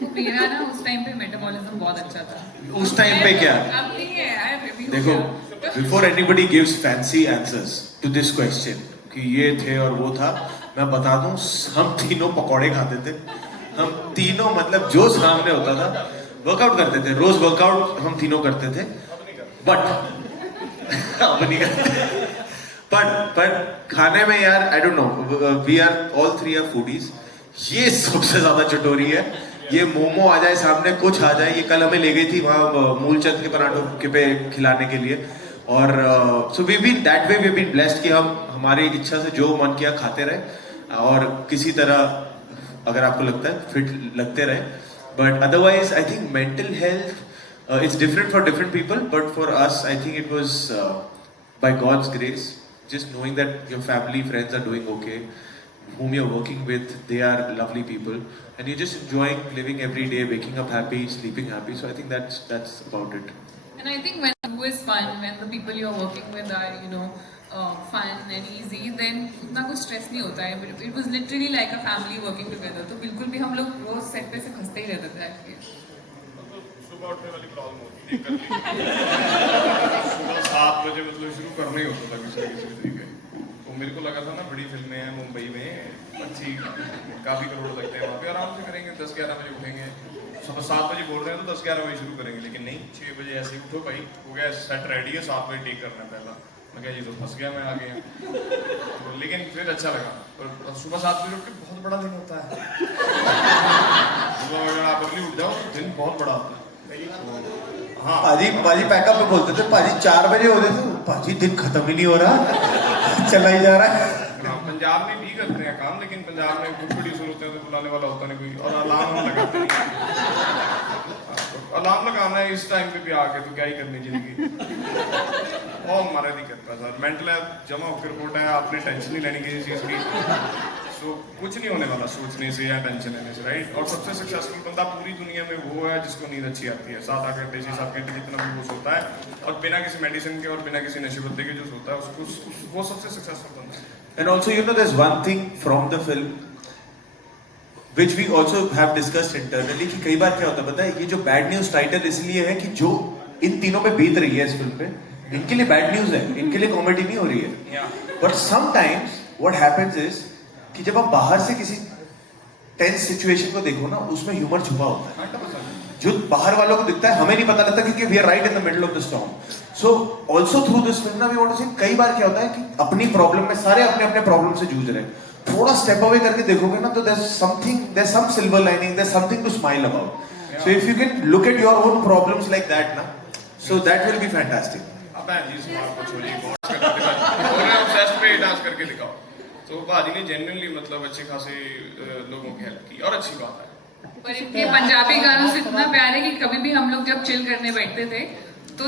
तो मेरा ना उस टाइम पे मेटाबॉलिज्म बहुत अच्छा था। उस टाइम पे क्या? अब नहीं है यार, अभी हो देखो, गया। Before anybody gives fancy answers to this question कि ये थे और वो था, मैं बता दूं, हम तीनों पकौड़े खाते थे। हम तीनों, मतलब जो सामने होता था, वर्कआउट करते थे, रोज वर्कआउट हम तीनों करते थे। बट अब नहीं करते। पर खाने में यार, I don't know, we are all three are foodies. ये सबसे ज्यादा चटोरी है। ये मोमो आ जाए सामने, कुछ आ जाए, ये कल हमें ले गई थी वहां मूलचंद के पराठों के पे खिलाने के लिए। और so we been that way, we been blessed कि हम हमारी इच्छा से जो मन किया खाते रहे, और किसी तरह अगर आपको लगता है फिट लगते रहे। But otherwise I think mental health it's different for different people, but for us I think it was by God's grace, just knowing that your family, friends are doing okay, whom you're working with, they are lovely people, and you're just enjoying living every day, waking up happy, sleeping happy. So I think that's about it. And I think when you is fun, when the people you're working with are, fun and easy, then उतना कुछ stress नहीं होता है. But it was literally like a family working together. तो बिल्कुल भी हम लोग रोज सेट पे से हंसते ही रहते थे actually. सुबह उठने वाली प्रॉब्लम होती थी। सुबह 7 बजे मतलब शुरू करना ही होता था किसी न किसी तरीके। तो मेरे को लगा था ना, बड़ी फिल्में हैं मुंबई में, अच्छी काफ़ी करोड़ लगते हैं वहाँ पे, आराम से करेंगे, 10-11 बजे उठेंगे। सुबह 7 बजे बोल रहे हैं तो 10-11 बजे शुरू करेंगे, लेकिन नहीं, 6 बजे ऐसे ही उठो भाई, हो गया सेट रेडी है, 7 बजे टेक करना है पहला। मैं क्या, ये तो फंस गया मैं आगे। तो लेकिन फिर अच्छा लगा। और सुबह 7 बजे उठ के बहुत बड़ा दिन होता है। सुबह अगर आप अर्ली उठ जाओ तो दिन बहुत बड़ा होता है। हाँ पाजी पैकअप में बोलते थे, पाजी 4 बजे हो रहे थे, पाजी दिन खत्म ही नहीं हो रहा, चला ही जा रहा है। हाँ, पंजाब में भी करते हैं काम, लेकिन पंजाब में कुछ प्रोड्यूसर होते हैं तो बुलाने वाला होता नहीं कोई, और अलार्म हम लगाते नहीं। अलार्म लगाना है इस टाइम पे भी आके, तो क्या ही करनी जिंदगी। बहुत हमारा दिक्कत है सर, मेंटल हेल्थ जमा होकर रिपोर्ट है, आपने टेंशन नहीं लेनी किसी चीज़ की। सो कुछ नहीं होने वाला सोचने से या टेंशन लेने से, राइट। और सबसे सक्सेसफुल बंदा पूरी दुनिया में वो है जिसको नींद अच्छी आती है, 7-8 घंटे 6-7 घंटे जितना भी वो सोता है, और बिना किसी मेडिसिन के और बिना किसी नशे पत्ते के जो सोता है, उसको वो सबसे सक्सेसफुल बंदा है। And also, there's one thing from the film which we also have discussed internally कि कई बार क्या होता है पता है, ये जो बैड न्यूज टाइटल इसलिए है कि जो इन तीनों पे बीत रही है इस फिल्म पे, इनके लिए बैड न्यूज है, इनके लिए कॉमेडी नहीं हो रही है। But sometimes what happens is कि जब आप बाहर से किसी टेंस सिचुएशन को देखो ना, उसमें ह्यूमर छुपा होता है, जो बाहर वालों को दिखता है, हमें नहीं पता लगता, क्योंकि we are right in the middle of the storm. So also through this film ना वी वांट टू सी, कई बार क्या होता है कि अपनी प्रॉब्लम में सारे अपने अपने प्रॉब्लम से जूझ रहे हैं, थोड़ा स्टेप अवे करके देखोगे ना, तो there's some silver lining, there's something to smile about. So if you can look at your own problems like that ना, so that will be fantastic. अब जी स्मार्ट को छोड़िए, बहुत करके दिखाओ, और आप टेस्ट पे डांस करके दिखाओ। तो भाजी ने जेन्युइनली मतलब अच्छे खासे लोगों की हेल्प की, और अच्छी बात है। पर इनके पंजाबी गानों से इतना प्यार है कि कभी भी हम लोग जब चिल करने बैठते थे, तो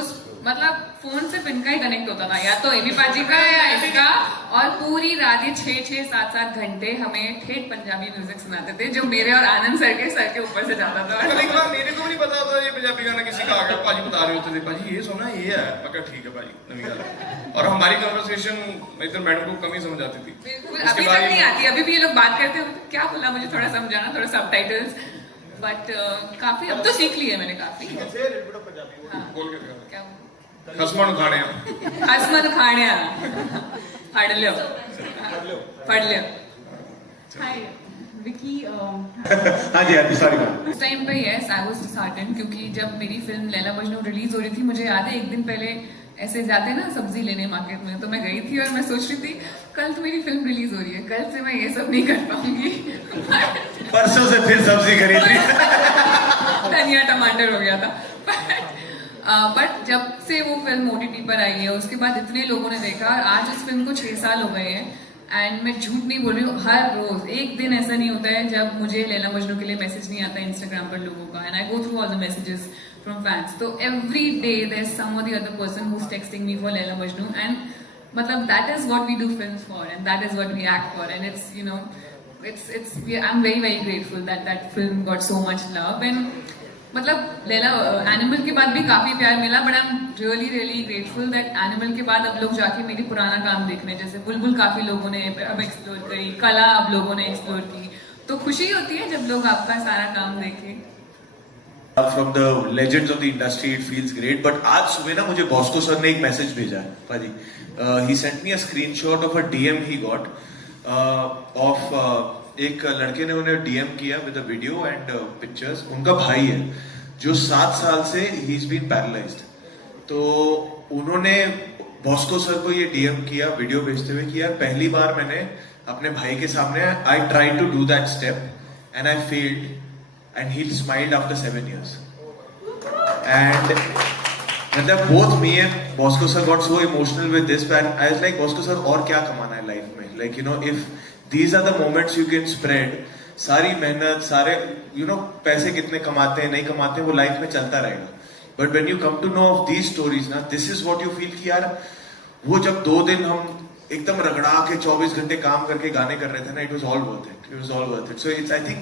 मतलब फोन सिर्फ इनका ही कनेक्ट होता था, या तो एबी पाजी का या इसका, और पूरी रात ये 6-7 घंटे हमें ठेठ पंजाबी म्यूजिक सुनाते थे, जो मेरे और आनंद सर के ऊपर से जाता था। मेरे को नहीं पता था ये पंजाबी गाना किसी का आ गया, भाजी बता रहे होते थे, भाजी ये सुना ये है, मैं कहा ठीक है भाजी, नवी गाल है। और हमारी कन्वर्सेशन इधर मैडम को कम ही समझ आती थी, बिल्कुल अभी तक नहीं आती, अभी भी ये लोग बात करते हैं, क्या बोला मुझे थोड़ा समझाना, थोड़ा सबटाइटल्स, बट काफी अब तो सीख ली है मैंने काफी। बोल के क्या हसमन खाने हसमन खाण्या फड़ लियो Hi, Vicky. हाँ जी सॉरी मैम। उस टाइम पे यस आई वाज डिसहार्टेंड, क्योंकि जब मेरी फिल्म लैला मजनू रिलीज हो रही थी, मुझे याद है एक दिन पहले ऐसे जाते ना सब्जी लेने मार्केट में, तो मैं गई थी और मैं सोच रही थी कल तो मेरी फिल्म रिलीज हो रही है, कल से मैं ये सब नहीं कर पाऊंगी। परसों से फिर सब्जी खरीद रही। धनिया टमाटर हो गया था। बट जब से वो फिल्म OTT पर आई है, उसके बाद इतने लोगों ने देखा, और आज उस फिल्म को 6 साल हो गए हैं, एंड मैं झूठ नहीं बोल रही हूँ, हर रोज एक दिन ऐसा नहीं होता है जब मुझे लैला मजनू के लिए मैसेज नहीं आता है इंस्टाग्राम पर लोगों का, and I go through all the messages from fans. तो every day there is some or the other person who is texting me for Laila Majnu, and मतलब that is what we do films for, and that is what we act for, and it's I'm very grateful that film got so much love, and मतलब Laila animal के बाद भी काफी प्यार मिला, but I am really grateful that animal के बाद अब लोग जाके मेरी पुराना काम देखने, जैसे बुलबुल काफी लोगों ने अब एक्सप्लोर करी, कला अब लोगों ने एक्सप्लोर की, तो खुशी होती है जब लोग आपका सारा काम देखें। From the legends of the industry, it feels great. But आज सुबह ना मुझे बॉस्को सर ने एक मैसेज भेजा है भाजी. He sent me a screenshot of a DM he got of एक लड़के ने उन्हें DM किया with a video and pictures. उनका भाई है जो 7 साल से he's been paralyzed. तो उन्होंने बॉस्को सर को ये DM किया वीडियो भेजते हुए कि यार पहली बार मैंने अपने भाई के सामने I tried to do that step and I failed. And he smiled after 7 years. And both me and Bosco sir got so emotional with this. And I was like, Bosco sir, और क्या कमाना है life में? Like, you know, if these are the moments you can spread, सारी मेहनत, सारे, you know, पैसे कितने कमाते हैं, नहीं कमाते हैं, वो life में चलता रहेगा. But when you come to know of these stories, ना, this is what you feel कि यार, वो जब 2 दिन हम एकदम रगड़ा के 24 घंटे काम करके गाने कर रहे थे ना, it was all worth it. It was all worth it. So I think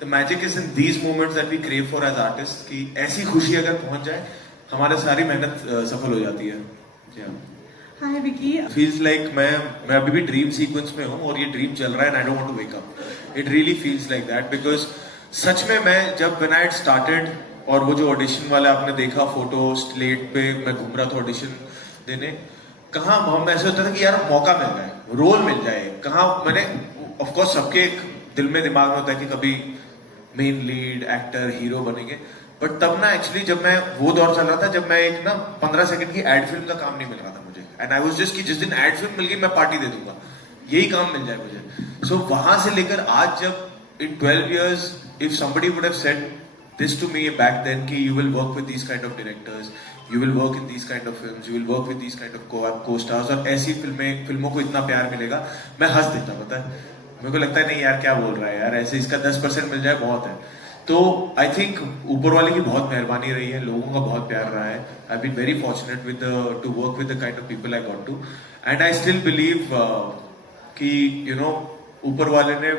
the magic is in these moments that we crave for as artists. कि ऐसी खुशी अगर पहुंच जाए, हमारी सारी मेहनत सफल हो जाती है. Yeah. Hi, Vicky. Feels like मैं अभी भी ड्रीम सीक्वेंस में हूँ और ये ड्रीम चल रहा है and I don't want to wake up. It really feels like that because सच में मैं जब when I had started और वो जो ऑडिशन वाला आपने देखा फोटो स्लेट पे मैं घूम रहा था ऑडिशन देने, कहाँ हम ऐसे होता था कि यार मौका मिल जाए, रोल मिल जाए, कहाँ मैंने ऑफ कोर्स सबके एक दिल में दिमाग में होता है कि कभी मेन लीड एक्टर हीरो बनेंगे, बट तब ना एक्चुअली जब मैं वो दौर चल रहा था जब मैं एक ना 15 सेकंड की एड फिल्म का काम नहीं मिल रहा था मुझे एंड आई वाज जस्ट कि जिस दिन एड फिल्म मिल गई मैं पार्टी दे दूंगा, यही काम मिल जाए मुझे. सो वहां से लेकर आज जब इन 12 years if somebody would have said this to me back then कि you will work with these kind of directors, you will work in these kind of films, you will work with these kind of co-stars और ऐसी फिल्मों को इतना प्यार मिलेगा, मैं हंस देता. पता है मेरे को लगता है नहीं यार क्या बोल रहा है यार, ऐसे इसका 10% मिल जाए बहुत है. तो आई थिंक ऊपर वाले की बहुत मेहरबानी रही है, लोगों का बहुत प्यार रहा है. I been very fortunate with to work with the kind of people I got to and I still believe कि यू नो ऊपर वाले ने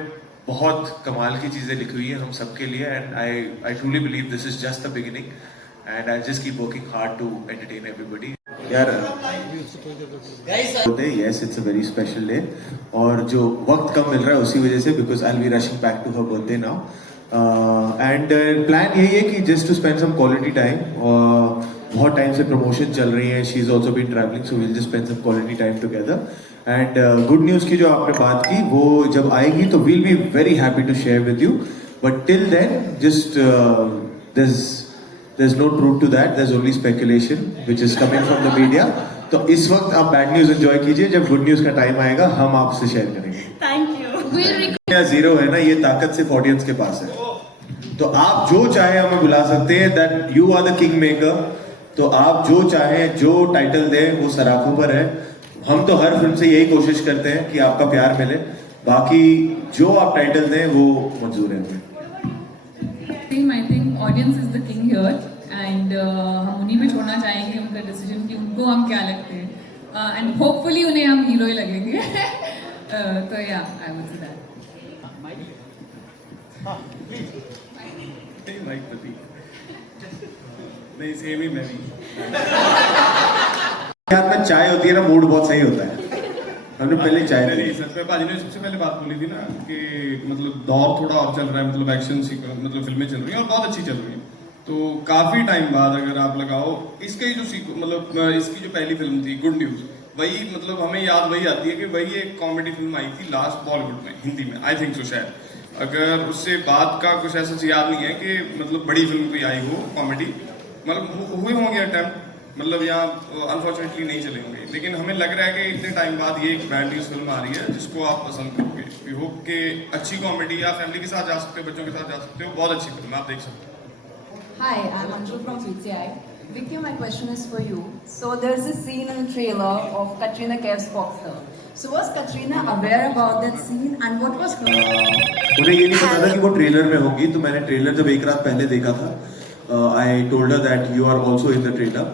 बहुत कमाल की चीजें लिखी हुई है हम सबके लिए and I truly believe this is just the beginning and I just keep working hard to entertain everybody. यार yes it's a very special day और जो वक्त कम मिल रहा है उसी वजह से because I will be rushing back to her birthday now and plan यही है कि just to spend some quality time. बहुत टाइम से प्रमोशन चल रही है, she is also been travelling so will just spend some quality time together and good news की जो आपने बात की वो जब आएगी तो will be very happy to share with you but till then just there's no truth to that, there's only speculation which is coming from the media. तो इस वक्त आप बैड न्यूज एंजॉय कीजिए, जब गुड न्यूज का time आएगा हम आपसे शेयर करेंगे. Thank you. या जीरो है ना, ये ताकत सिर्फ ऑडियंस के पास है. तो आप जो चाहे हमें बुला सकते हैं, that you are the king maker. तो आप जो चाहे जो टाइटल दें वो सराखों पर है. हम तो हर फिल्म से यही कोशिश करते हैं कि आपका प्यार मिले, बाकी जो आप टाइटल दें वो मंजूर है हमें. I think audience is the king here and हम उन्हीं में छोड़ना चाहेंगे उनका डिसीजन कि उनको हम क्या लगते हैं एंड होपफुली उन्हें हम हीरो ही लगेंगे. तो या आई वुड से दैट. नहीं सेम ही मैं भी. यार में चाय होती है ना, मूड बहुत सही होता है. हमने पहले चाय नहीं सच में भाजी ने सबसे पहले बात बोली थी ना कि मतलब दौर थोड़ा और चल रहा है, मतलब एक्शन मतलब फिल्में चल रही हैं और बहुत अच्छी चल रही हैं. तो काफी टाइम बाद अगर आप लगाओ इसका जो मतलब इसकी जो पहली फिल्म थी गुड न्यूज, वही मतलब हमें याद वही आती है कि वही एक कॉमेडी फिल्म आई थी लास्ट बॉलीवुड में हिंदी में, आई थिंक सो शायद. अगर उससे बाद का कुछ ऐसा याद नहीं है कि मतलब बड़ी फिल्म कोई आई हो कॉमेडी. मतलब हुए होंगे अटेम्प्ट, मतलब यहाँ अनफॉर्चुनेटली नहीं चलेंगे, लेकिन हमें लग रहा है कि इतने टाइम बाद ये एक बैड न्यूज फिल्म आ रही है जिसको आप पसंद करोगे. वी होप कि अच्छी कॉमेडी, या फैमिली के साथ जा सकते हो, बच्चों के साथ जा सकते हो, बहुत अच्छी फिल्म आप देख सकते हो. Hi, I'm Anju from PCI. Vicky, my question is for you. So there's this scene in the trailer of Katrina Kaif's boxer. So was Katrina aware about that scene and what was her? उन्हें ये नहीं पता था कि वो trailer में होगी, तो मैंने ट्रेलर जब एक रात पहले देखा था, I told her that you are also in the trailer.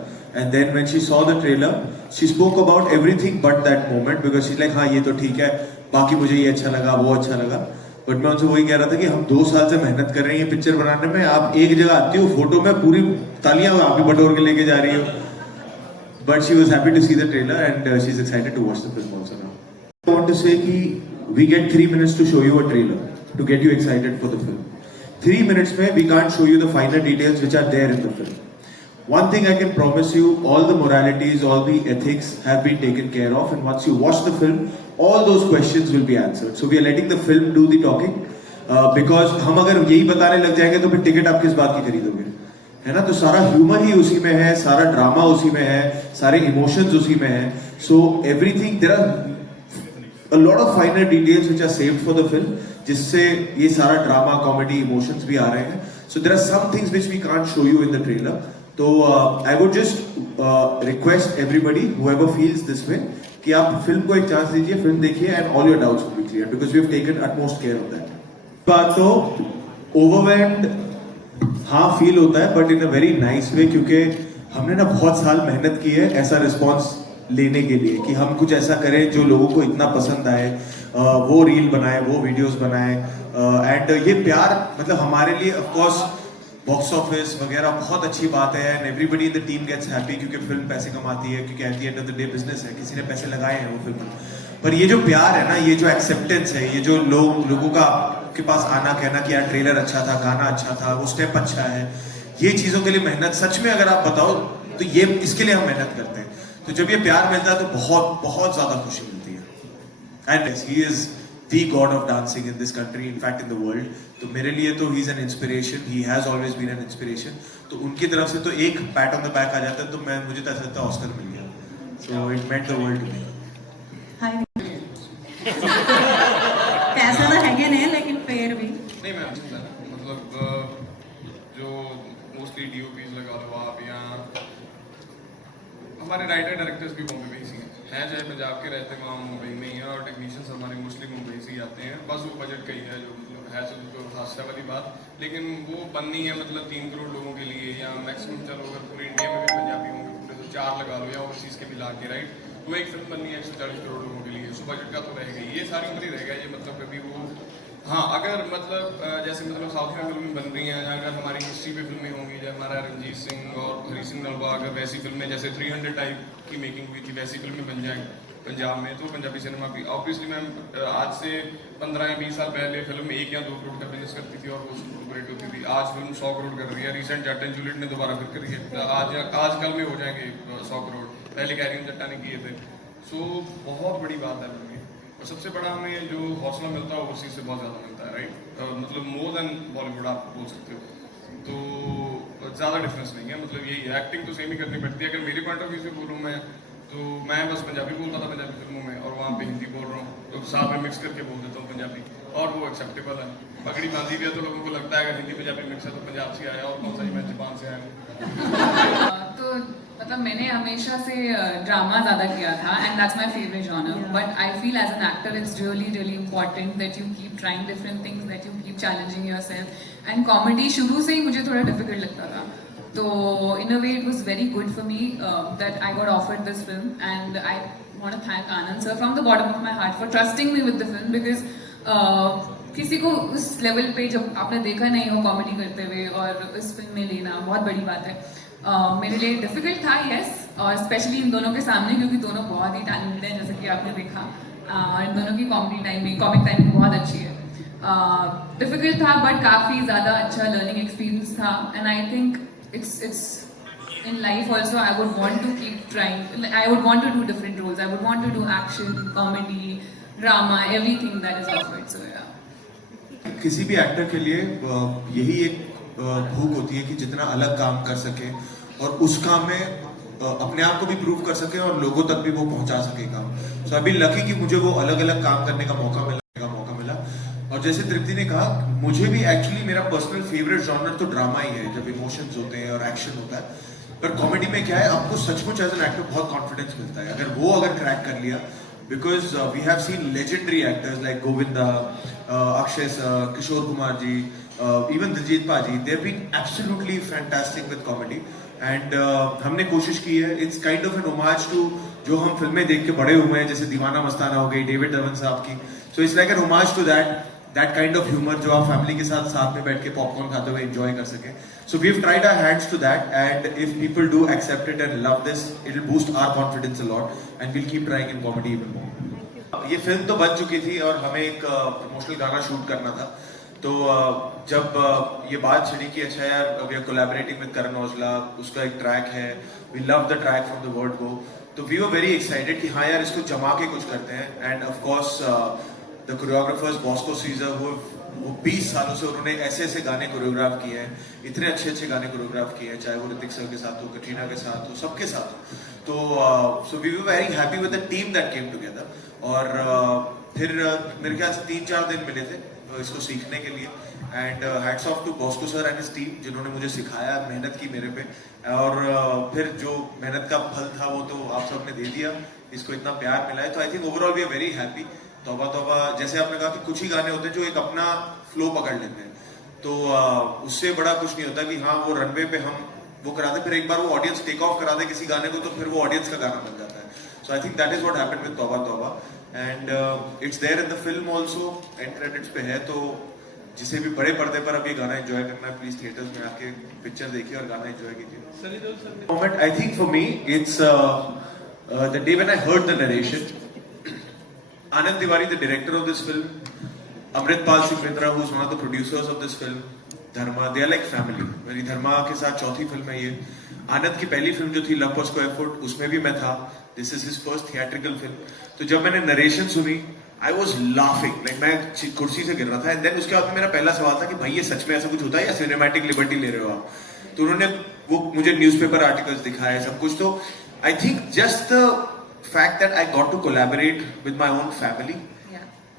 And then when she saw the trailer, she spoke about everything but that moment because she's like हाँ ये तो ठीक है, बाकी मुझे ये अच्छा लगा वो अच्छा लगा. बट मैं उनसे वही कह रहा था कि हम 2 साल से मेहनत कर रहे हैं ये पिक्चर बनाने में, आप एक जगह आती हो फोटो में पूरी तालियां आप भी बटोर के लेके जा रही हो. But she was happy to see the trailer and she is excited to watch the film also now. I want to say कि we get 3 minutes to show you a trailer to get you excited for the film. 3 minutes में we can't show you the finer details which are there in the film. One thing I can promise you, all the moralities, all the ethics have been taken care of, and once you watch the film, all those questions will be answered. So we are letting the film do the talking, because हम अगर यही बताने लग जाएंगे तो फिर ticket आप किस बात की खरीदोगे, है ना? तो सारा ह्यूमर ही उसी में है, सारा ड्रामा उसी में है, सारे इमोशंस उसी में है. So everything, there are a lot of finer details which are saved for the film, जिससे ये सारा ड्रामा, कॉमेडी, इमोशंस भी आ रहे हैं. So there are some things which we can't show you in the trailer. तो I would just request everybody, whoever feels this way, कि आप film को एक चांस दीजिए, फिल्म देखिए, and all your doubts will be clear because we have taken utmost care of that. बात तो overwhelmed हाँ फील होता है, but in a very nice way, क्योंकि हमने ना बहुत साल मेहनत की है ऐसा रिस्पॉन्स लेने के लिए कि हम कुछ ऐसा करें जो लोगों को इतना पसंद आए, वो रील बनाए, वो वीडियोस बनाए, एंड ये प्यार मतलब हमारे लिए ऑफ कोर्स बॉक्स ऑफिस वगैरह बहुत अच्छी बात है, and everybody in the team gets happy क्योंकि फिल्म पैसे कमाती है, क्योंकि at the end of the day business है, किसी ने पैसे लगाए हैं वो फिल्म में. पर ये जो प्यार है ना, ये जो एक्सेप्टेंस है, ये जो लोगों का के पास आना कहना कि यार ट्रेलर अच्छा था, गाना अच्छा था, वो स्टेप अच्छा है, ये चीज़ों के लिए मेहनत सच में अगर आप बताओ तो ये इसके लिए हम मेहनत करते हैं. तो जब ये प्यार मिलता है तो बहुत बहुत ज़्यादा खुशी मिलती है. And he is the god of dancing in this country, in fact in the world. तो मेरे लिए तो he is an inspiration, he has always been an inspiration. तो उनकी तरफ से तो एक pat on the back आ जाता है तो मुझे तो ऐसा लगता है ऑस्कर मिल गया. So it meant the world to me. हाय कैसा तो है नहीं लेकिन फिर भी नहीं मैम, मतलब जो मोस्टली डीओपीज लगा लो आप, यहाँ हमारे राइटर डायरेक्टर्स भी बॉम्बे में ही हैं, चाहे पंजाब के रहते हैं वहाँ मुंबई में ही हैं, और टेक्नीशियंस हमारे मोस्टली मुंबई से ही आते हैं. बस वो बजट का ही है जो मतलब है तो हादसा वाली बात, लेकिन वो बननी है मतलब 3 करोड़ लोगों के लिए, या मैक्सिमम चलो अगर पूरे इंडिया में भी पंजाबी होंगे पूरे तो 4 लगा लो, या ओवरसीज़ के मिला के, राइट. तो एक फिल्म बननी है 140 करोड़ लोगों के लिए, सो बजट का तो रहेगा, ये सारी उम्र ही रहेगा ये, मतलब कभी वो हाँ अगर मतलब जैसे मतलब साउथ में फिल्में बन रही हैं, अगर हमारी हिस्ट्री पे फिल्में होंगी, जैसे हमारा रंजीत सिंह और हरी सिंह नलवा, अगर वैसी फिल्में जैसे 300 टाइप की मेकिंग हुई थी वैसी फिल्में बन जाएं पंजाब में, तो पंजाबी सिनेमा भी ऑब्वियसली मैम आज से 15 या 20 साल पहले फिल्म 1 या 2 करोड़ का बिजनेस करती थी और वो सुपरहिट होती थी. आज फिल्म 100 करोड़ कर रही है. रिसेंट जट एंड जूलियट ने दोबारा फिर करी है, आज कल में हो जाएंगे 100 करोड़, पहले कैरियन जट्टा ने किए थे. सो बहुत बड़ी बात है फिल्म. और सबसे बड़ा हमें जो हौसला मिलता है वो उसी से बहुत ज़्यादा मिलता है, राइट. मतलब मोर देन बॉलीवुड आप बोल सकते हो, तो ज़्यादा डिफरेंस नहीं है. मतलब यही एक्टिंग तो सेम ही करनी पड़ती है. अगर मेरे पॉइंट ऑफ व्यू से बोलूँ मैं, तो मैं बस पंजाबी बोलता था पंजाबी फिल्मों में, और वहाँ पे हिंदी बोल रहा हूँ तो साथ में मिक्स करके बोल देता हूँ पंजाबी, और वो एक्सेप्टेबल है. पगड़ी बांधी भी है तो लोगों को लगता है अगर हिंदी पंजाबी मिक्स है तो पंजाब से आया, और कौन सा ही मैं जापान से आया हूँ. तो मतलब मैंने हमेशा से ड्रामा ज़्यादा किया था, and that's my favourite genre. But I feel as an actor it's really important that you keep trying different things, that you keep challenging yourself. And comedy शुरू से ही मुझे थोड़ा डिफिकल्ट लगता था, तो in a way it was very good for me that I got offered this film, and I want to thank Anand sir from the bottom of my heart for trusting me with the film, because किसी को उस level पे जब आपने देखा नहीं हो comedy करते हुए और इस फिल्म में लेना बहुत बड़ी बात है. मेरे लिए डिफिकल्ट था, यस, और स्पेशली इन दोनों के सामने, क्योंकि दोनों बहुत ही टैलेंटेड हैं जैसे कि आपने देखा, और इन दोनों की कॉमिक टाइमिंग बहुत अच्छी है. डिफिकल्ट था बट काफ़ी ज़्यादा अच्छा लर्निंग एक्सपीरियंस था, and I think it's in life also I would want to keep trying. I would want to do different roles. I would want to do action, comedy, drama, everything that is offered. So yeah. किसी भी actor के लिए यही एक भूख होती है कि जितना अलग काम कर सके और उस काम में अपने आप को भी प्रूव कर सके और लोगों तक भी वो पहुंचा सके काम. सो आई बी लकी कि मुझे वो अलग अलग काम करने का मौका मिला. और जैसे तृप्ति ने कहा, मुझे भी एक्चुअली मेरा पर्सनल फेवरेट जॉनर तो ड्रामा ही है, जब इमोशंस होते हैं और एक्शन होता है. पर कॉमेडी में क्या है, आपको सचमुच एज एन एक्टर बहुत कॉन्फिडेंस मिलता है अगर क्रैक कर लिया. Because we have seen legendary actors like Govinda, Akshay sir, Kishore Kumar ji, even Diljit paaji, they have been absolutely fantastic with comedy. And हमने कोशिश की है, it's kind of an homage to जो हम फिल्में देख के बड़े हुए हैं, जैसे दीवाना मस्ताना हो गई डेविड धवन साहब की. So it's like an homage to that kind of humor जो आप फैमिली के साथ में बैठ के पॉपकॉर्न खाते हुए एंजॉय कर सके. So we've tried our hands to that, and if people do accept it and love this, it'll boost our confidence a lot, and we'll keep trying in comedy even more. ये film तो बन चुकी थी और हमें एक promotional गाना shoot करना था, तो जब ये बात चली कि अच्छा यार we are collaborating with Karan Aujla, उसका एक ट्रैक है, we love the track from the word go, तो वी वर वेरी एक्साइटेड कि हाँ यार इसको जमा के कुछ करते हैं. And of course the choreographers Bosco Caesar, वो 20 सालों से उन्होंने ऐसे ऐसे गाने कोरियोग्राफ किए हैं, इतने अच्छे अच्छे गाने कोरियोग्राफ किए हैं, चाहे वो ऋतिक सर के साथ हो, कटरीना के साथ हो, सबके साथ हो. तो so we were very happy with the team that came together. और फिर मेरे ख्याल से 3-4 दिन मिले थे इसको सीखने के लिए. And hats off to Bosco sir and his team जिन्होंने मुझे सिखाया, मेहनत की मेरे पे. और फिर जो मेहनत का फल था वो तो आप सब ने दे दिया, इसको इतना प्यार मिला है. तो I think overall we are very happy. Tauba Tauba, जैसे आपने कहा कि कुछ ही गाने होते हैं जो एक अपना फ्लो पकड़ लेते हैं, तो उससे बड़ा कुछ नहीं होता कि हाँ वो रनवे पे हम वो करा दे, फिर एक बार वो ऑडियंस टेक ऑफ करा दे किसी गाने को, तो फिर वो ऑडियंस का गाना बन जाता है. So I think that is what happened with Tauba Tauba. And it's there in the film also, and credits पे है. तो जिसे भी बड़े पर्दे पर अब ये गाना एंजॉय करना है, प्लीज थिएटर्स में आके पिक्चर देखिए और गाना एंजॉय कीजिए. Moment I think for me it's the day when I heard the narration. Anand Tiwari, the director of this film, Amritpal Singh Mitra, who's one of the producers of this film, Dharma, they are like family. मेरी धर्मा के साथ चौथी film है ये. आनंद की पहली film जो थी लव पर स्क्वायर फुट, उसमें भी मैं था. This is his first theatrical film. तो जब मैंने नरेशन सुनी, आई वॉज लाफिंग, लाइक मैं कुर्सी से गिर रहा था. एंड देन उसके बाद मेरा पहला सवाल था कि भाई ये सच में ऐसा कुछ होता है या सिनेमैटिक लिबर्टी ले रहे हो आप. तो उन्होंने वो मुझे न्यूज़पेपर आर्टिकल्स दिखाए, सब कुछ. तो I think just the fact that I got to collaborate with my own family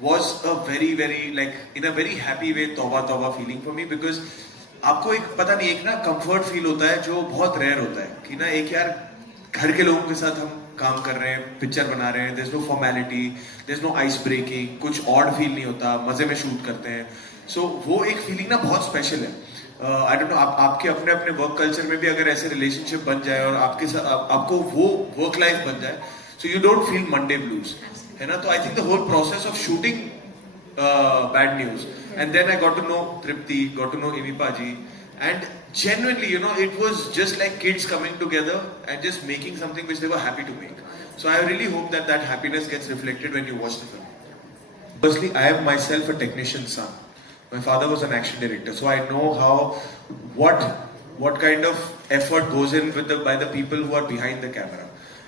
was a very like in a very happy way तौबा feeling for me, because आपको एक पता नहीं एक ना comfort feel होता है जो बहुत rare होता है कि ना एक यार घर के लोगों के साथ हम काम कर रहे हैं, पिक्चर बना रहे हैं, there's no formality, there's no ice breaking, कुछ odd feel नहीं होता, मजे में शूट करते हैं. So वो एक feeling ना बहुत special है. आई डोंट नो आपके अपने अपने वर्क कल्चर में भी अगर ऐसे रिलेशनशिप बन जाए और आपके साथ आपको वो वर्क लाइफ बन जाए, so you don't feel Monday blues, है ना. तो I think the whole process of shooting Bad News, and then I got to know Tripti, got to know Amy Paji, and genuinely, you know, it was just like kids coming together and just making something which they were happy to make. So I really hope that that happiness gets reflected when you watch the film. Firstly, I am myself a technician's son. My father was an action director, so I know what kind of effort goes in by the people who are behind the camera.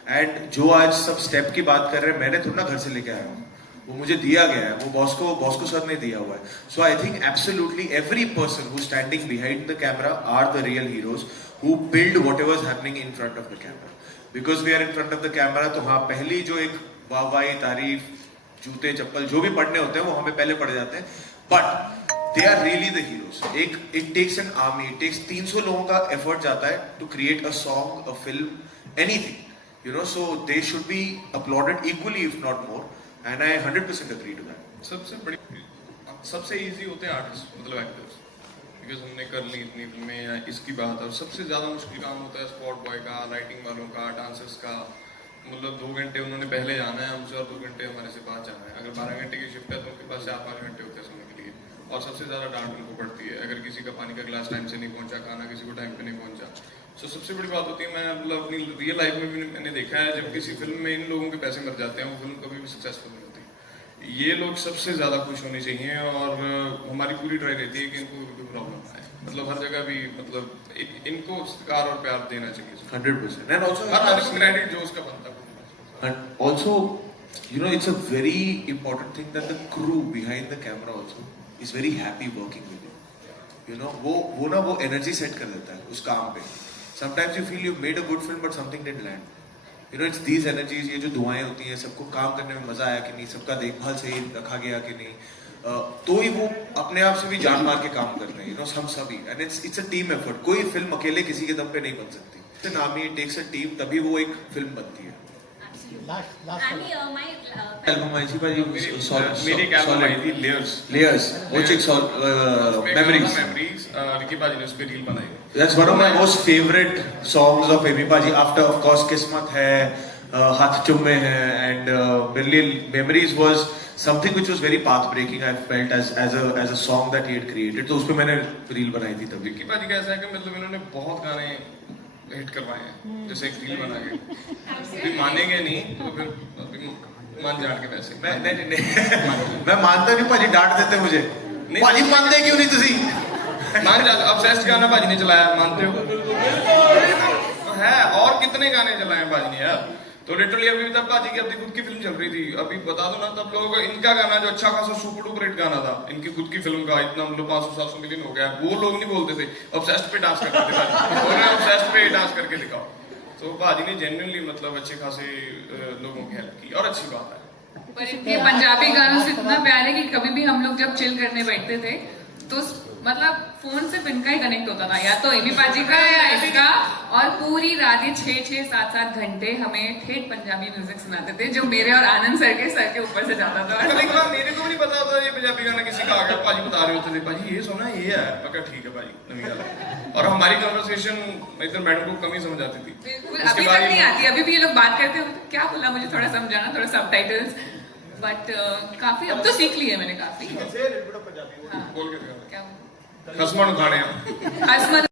And जो आज सब step की बात कर रहे हैं, मैंने थोड़ा ना घर से लेके आया हूँ, वो मुझे दिया गया है, वो बॉस्को सर ने दिया हुआ है. So I think absolutely every person who standing behind the camera are the real heroes who build whatever is happening in front of the camera. Because we are in front of the camera, तो हाँ पहली जो एक वाहवाही, तारीफ, जूते चप्पल जो भी पढ़ने होते हैं वो हमें पहले पड़ जाते हैं, but they are really the heroes. It takes an army, it takes 300 लोगों का एफर्ट जाता है to create a song, a film, anything. You know, so they should be applauded equally, if not more, and I 100% agree to that. सबसे easy होते हैं artist, मतलब actors, because हमने कर ली इतनी फिल्में या इसकी बात. और सबसे ज़्यादा मुश्किल काम होता है स्पॉट बॉय का, लाइटिंग वालों का, डांसर्स का. मतलब 2 घंटे उन्होंने पहले जाना है हमसे और 2 घंटे हमारे से बाद जाना है. अगर 12 घंटे की शिफ्ट है तो उनके पास 4-5 घंटे होते हैं समय के लिए. और सबसे ज़्यादा डांट उनको पड़ती है अगर किसी का पानी का गिलास टाइम से नहीं पहुंचा, खाना किसी को टाइम पे नहीं पहुंचा. सो सबसे बड़ी बात होती है, मैं मतलब अपनी रियल लाइफ में भी मैंने देखा है, जब किसी फिल्म में इन लोगों के पैसे मर जाते हैं, वो फिल्म कभी भी सक्सेसफुल नहीं होती. ये लोग सबसे ज़्यादा खुश होने चाहिए और हमारी पूरी ट्राई रहती है कि इनको कोई प्रॉब्लम ना आए. मतलब हर जगह भी मतलब इनको सत्कार और प्यार देना चाहिए 100%. And also हर आदमी को क्रेडिट जो उसका बनता है. And also, you know, it's a very important thing that the crew behind the camera also is very happy working with you. You know, वो energy set कर देता है उस काम पे. Sometimes you feel you've made a good film but something didn't land. You know, it's these energies, ये जो दुआएं होती हैं, सबको काम करने में मजा आया कि नहीं, सबका देखभाल सही रखा गया कि नहीं, तो ही वो अपने आप से भी जान मार के काम कर रहे हैं. You know, हम सभी, and it's a team effort. कोई फिल्म अकेले किसी के दम पे नहीं बन सकती. It's an army, it takes a team, तभी वो एक फिल्म बनती है. एल्बम आई थी भाई, मेरी एक एल्बम आई थी layers, which is memories. Ricky पाजी ने उस पे रील बनाई. That's one of my most favorite songs of Amy Paji. After, of course, Kismat hai, Haath Chumme hai, and Memories was something which was very path breaking. I felt as a song that he had created. तो उसपे मैंने reel बनाई थी तभी. Ricky पाजी का ऐसा है कि मतलब इन्होंने बहुत गाने हिट करवाए हैं, जैसे एक रील बना के. अभी मानेंगे नहीं तो फिर मान जान के वैसे. मैं मानता नहीं, पाजी डांट देते मुझे. ਭਾਜੀ ਮੰਨਦੇ ਕਿਉਂ ਨਹੀਂ ਤੁਸੀਂ मान जा ऑब्सेस्ड गाना भाजी ने चलाया, मानते हो? तो है, और कितने गाने चलाए हैं भाजी ने यार। तो लिटरली अभी तक भाजी की अपनी खुद की फिल्म चल रही थी, अभी बता दो ना, तब लोग इनका गाना जो अच्छा खासा सुपर डुपर हिट गाना था इनकी खुद की फिल्म का, इतना मतलब 500-700 मिलियन हो गया, वो लोग नहीं बोलते थे ऑब्सेस्ड पे डांस करते थे भाजी, बोल रहे ऑब्सेस्ड पे डांस करके दिखाओ। तो भाजी ने जेन्युइनली मतलब अच्छे खासे लोगों की हेल्प की और अच्छी बात है। पर इनके पंजाबी गानों से इतना प्यार है कि कभी भी हम लोग जब चिल करने बैठते थे तो मतलब फोन सिर्फ इनका ही कनेक्ट होता था, या तो एमी पाजी का या इसका, और पूरी रात ये 6-7 घंटे हमें ठेठ पंजाबी म्यूजिक सुनाते थे जो मेरे और आनंद सर के ऊपर से जाता था। एक बार मेरे को भी नहीं पता था ये पंजाबी गाना किसी का आ गया, भाजी बता रहे होते थे भाजी ये सुना ये है, मैं कहा ठीक है भाजी नवी गाना। और हमारी कन्वर्सेशन इधर मैडम को कम ही समझ आती थी, बिल्कुल उसके अभी बाद तक नहीं आती, अभी भी ये लोग बात करते हैं क्या बोला मुझे थोड़ा समझाना, थोड़ा सबटाइटल्स, बट काफी अब तो सीख ली है मैंने काफी। बोल के दिखा। क्या खसमा नु खाने हसमत